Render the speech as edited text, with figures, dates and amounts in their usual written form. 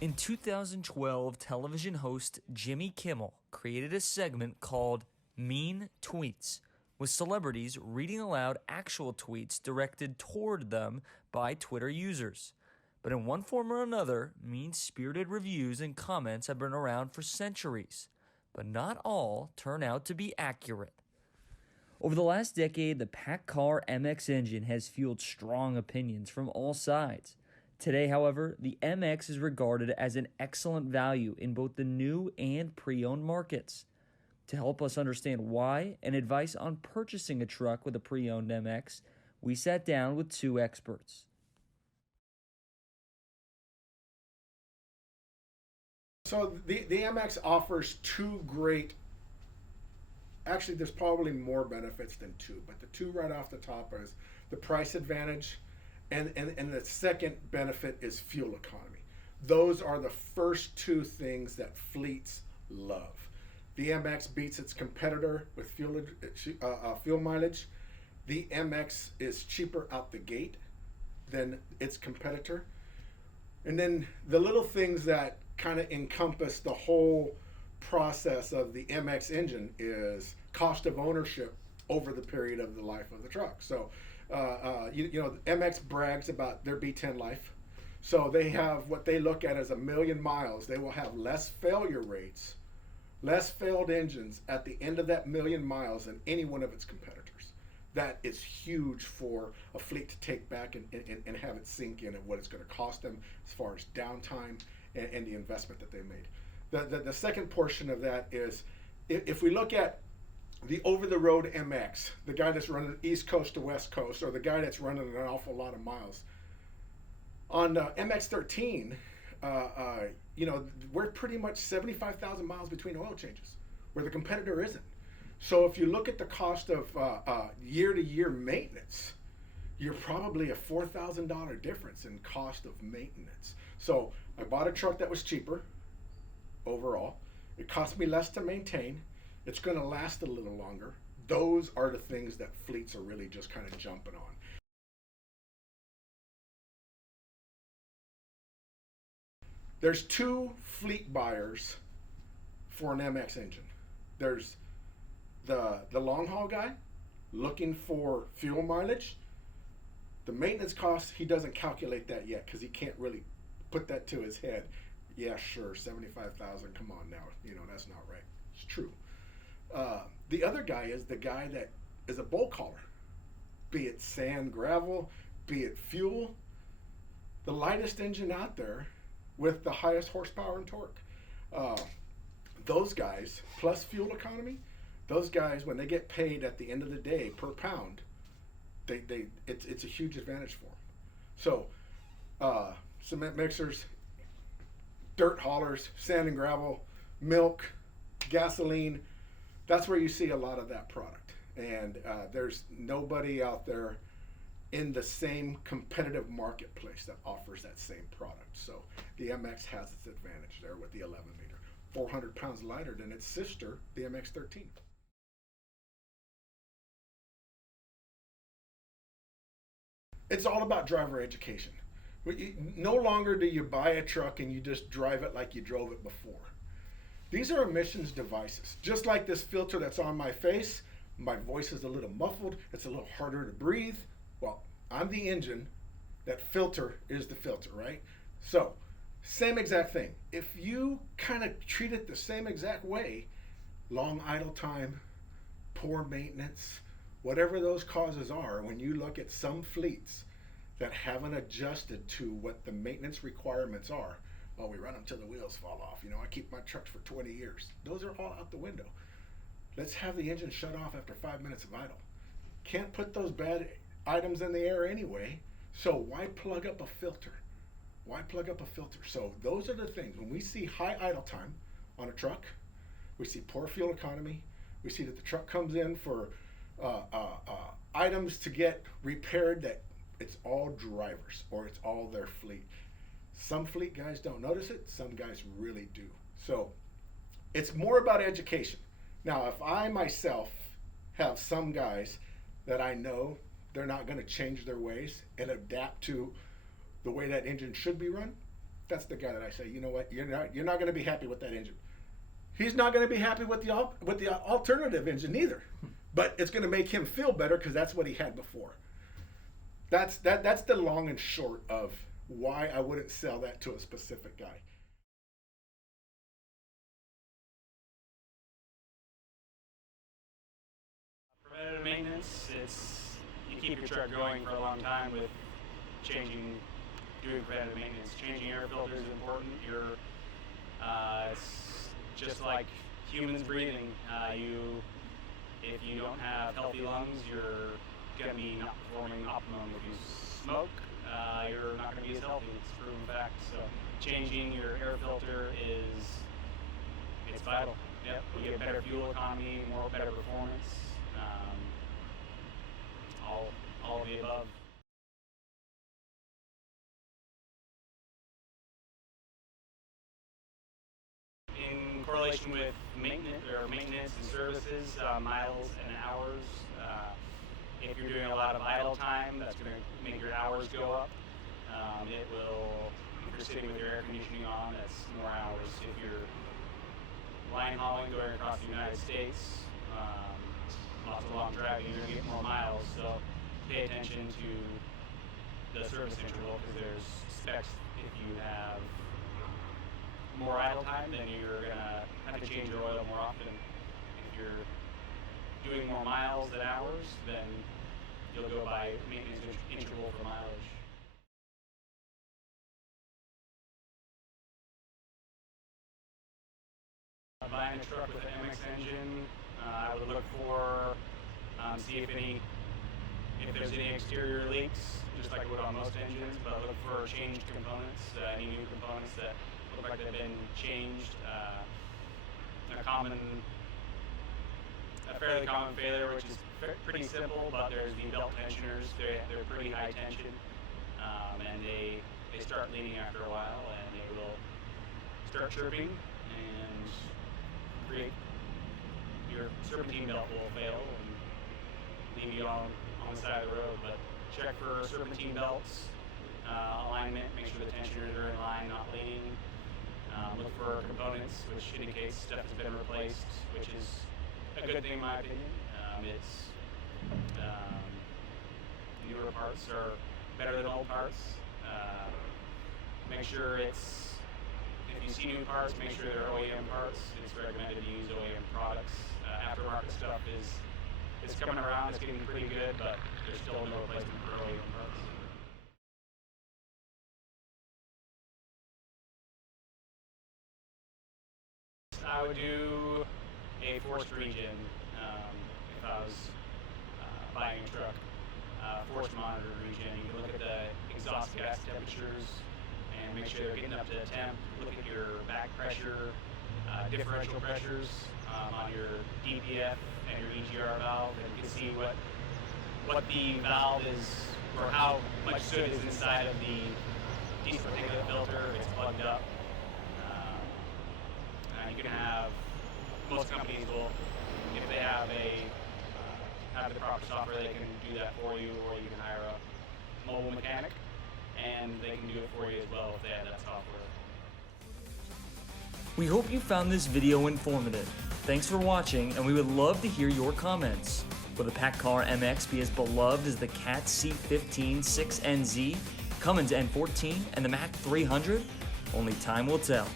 In 2012, television host Jimmy Kimmel created a segment called Mean Tweets, with celebrities reading aloud actual tweets directed toward them by Twitter users. But in one form or another, mean-spirited reviews and comments have been around for centuries, but not all turn out to be accurate. Over the last decade, the Paccar MX engine has fueled strong opinions from all sides. Today, however, the MX is regarded as an excellent value in both the new and pre-owned markets. To help us understand why and advice on purchasing a truck with a pre-owned MX, we sat down with two experts. So the MX offers two great, actually there's probably more benefits than two, but the two right off the top is the price advantage and the second benefit is fuel economy. Those are the first two things that fleets love. The MX beats its competitor with fuel mileage. The MX is cheaper out the gate than its competitor. And then the little things that kind of encompass the whole process of the MX engine is cost of ownership over the period of the life of the truck. So, MX brags about their B10 life. So they have what they look at as 1,000,000 miles. They will have less failure rates, less failed engines at the end of that 1,000,000 miles than any one of its competitors. That is huge for a fleet to take back and have it sink in at what it's going to cost them as far as downtime and the investment that they made. The second portion of that is if we look at the over-the-road MX, the guy that's running East Coast to West Coast, or the guy that's running an awful lot of miles, on MX-13, we're pretty much 75,000 miles between oil changes, where the competitor isn't. So if you look at the cost of year-to-year maintenance, you're probably a $4,000 difference in cost of maintenance. So I bought a truck that was cheaper overall. It cost me less to maintain. It's going to last a little longer. Those are the things that fleets are really just kind of jumping on. There's two fleet buyers for an MX engine. There's the long haul guy looking for fuel mileage. The maintenance costs, he doesn't calculate that yet because he can't really put that to his head. Yeah, sure, 75,000, come on now, that's not right. It's true. The other guy is the guy that is a bolt hauler, be it sand, gravel, be it fuel, the lightest engine out there with the highest horsepower and torque. Those guys, plus fuel economy, those guys, when they get paid at the end of the day per pound, it's a huge advantage for them. So cement mixers, dirt haulers, sand and gravel, milk, gasoline, that's where you see a lot of that product. And there's nobody out there in the same competitive marketplace that offers that same product. So the MX has its advantage there with the 11 liter, 400 pounds lighter than its sister, the MX-13. It's all about driver education. No longer do you buy a truck and you just drive it like you drove it before. These are emissions devices. Just like this filter that's on my face, my voice is a little muffled, it's a little harder to breathe. Well, I'm the engine, that filter is the filter, right? So, same exact thing. If you kind of treat it the same exact way, long idle time, poor maintenance, whatever those causes are, when you look at some fleets that haven't adjusted to what the maintenance requirements are, oh, we run them till the wheels fall off. I keep my trucks for 20 years. Those are all out the window. Let's have the engine shut off after 5 minutes of idle. Can't put those bad items in the air anyway, so why plug up a filter? Why plug up a filter? So those are the things. When we see high idle time on a truck, we see poor fuel economy, we see that the truck comes in for items to get repaired that it's all drivers or it's all their fleet. Some fleet guys don't notice it, some guys really do. So it's more about education. Now, if I myself have some guys that I know they're not going to change their ways and adapt to the way that engine should be run, that's the guy that I say, you know what, you're not going to be happy with that engine. He's not going to be happy with the alternative engine either, but it's going to make him feel better because that's what he had before. That's the long and short of why I wouldn't sell that to a specific guy. Preventative maintenance, you keep your truck going for a long time with doing preventative maintenance. Changing air filters is important. It's just like humans breathing. If you don't have healthy lungs, you're going to be not performing optimum. If you smoke, you're not going to be as healthy. It's a proven fact. So changing your air filter it's vital. Yep, you get better fuel economy, better performance. All of the above. In correlation with maintenance and services, miles and hours. If you're doing a lot of idle time, that's going to make your hours go up. If you're sitting with your air conditioning on, that's more hours. If you're line hauling, going across the United States, lots of long driving, you're going to get more miles. So pay attention to the service interval, because there's specs. If you have more idle time, then you're going to have to change your oil more often. If you're doing more miles than hours, then you'll go by maintenance interval for mileage. Buying a truck with an MX engine, I would look for, see if there's any exterior leaks, just like I would on most engines, but I look for changed components, any new components that look like they've been changed. A fairly common failure, which is pretty simple, but there's the belt tensioners. They're pretty high tension, and they start leaning after a while, and they will start chirping and create your serpentine belt will fail and leave you on the side of the road. But check for serpentine belts, alignment, make sure the tensioners are in line, not leaning. Look for components, which indicates stuff has been replaced, which is a good thing in my opinion. Newer parts are better than old parts. Make sure if you see new parts, make sure they're OEM parts. It's recommended to use OEM products. Aftermarket stuff is coming around, it's getting pretty good, but there's still no replacement for OEM parts. I would do a forced regen if I was buying a truck. Forced monitor regen. You can look at the exhaust gas temperatures and make sure they're getting up to temp. Look at your back pressure, differential pressures on your DPF and your EGR valve, and you can see what the valve is, or how much soot is inside of the diesel particulate filter if it's plugged up. You can have, most companies will, if they have the proper software, they can do that for you, or you can hire a mobile mechanic and they can do it for you as well if they have that software. We hope you found this video informative. Thanks for watching, and we would love to hear your comments. Will the Paccar MX be as beloved as the Cat C15 6NZ, Cummins N14, and the Mac 300? Only time will tell.